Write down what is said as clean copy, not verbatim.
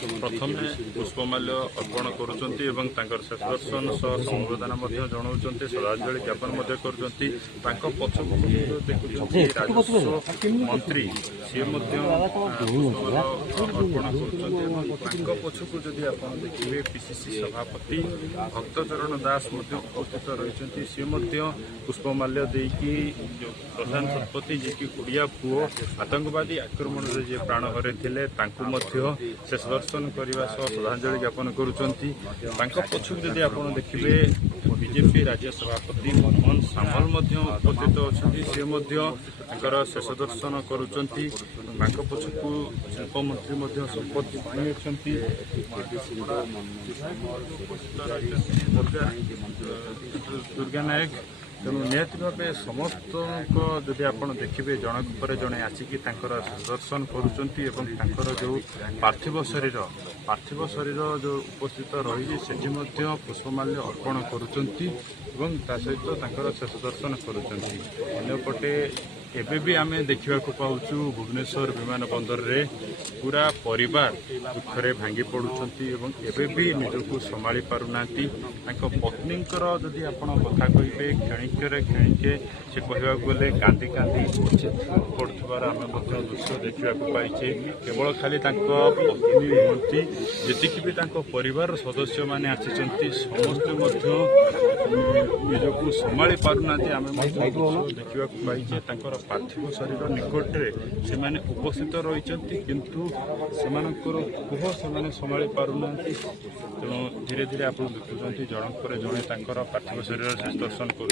प्रथमे पुष्पमाल्य अर्पण करुँच शेष दर्शन सह संबर्धना जनाऊँच श्रद्धांजलि ज्ञापन करुँच पछक देखुं राजस्व मंत्री सी पुष्पमाल्य अर्पण करुँच जदि आप देखिए पीसीसी सभापति भक्तचरण दास उपस्थित रही सी पुष्पमाल्य देकी प्रधान शतपथी जी की ओडिया पुओ आतंकवादी आक्रमण में जी प्राण हर शेष दर्शन करने श्रद्धांजलि ज्ञापन करुँच पछक जदि आप देखिए बीजेपी राज्य सभापति मोहन सामल उपस्थित अच्छा सी शेष दर्शन करुँच पछक शिल्प मंत्री शपथ दुर्गा नायक तेणु निहती भाव समस्त जदि आप देखिए जनक पर जड़े आसिक दर्शन करुँच जो पार्थिव शरीर जो उपस्थित रही से पुष्पमाल्य अर्पण करुँच सहित शेष दर्शन करुँचपटे एबे भी आमे देखा पाऊँ भुवनेश्वर विमान बंदर रे पूरा परिवार दुखरे भांगी पड़ुंट एबे भी निजक संभाली पारना पत्नी जदि आप कथा कहे क्षणिके से कहवा गले कांदी पड़ुवार आम दृश्य देखा पाइचे केवल खाली पत्नी नुहति जी भी परिवार सदस्य मैंने आसी समस्ते निजक संभाली पारना आम देखा पाइचे पार्थिव शरीर निकटरे से उपस्थित रही किंतु कुह से संभाली पारना तेणु धीरे धीरे आप देखुं जनक पर जड़े पार्थिव शरीर शेष दर्शन कर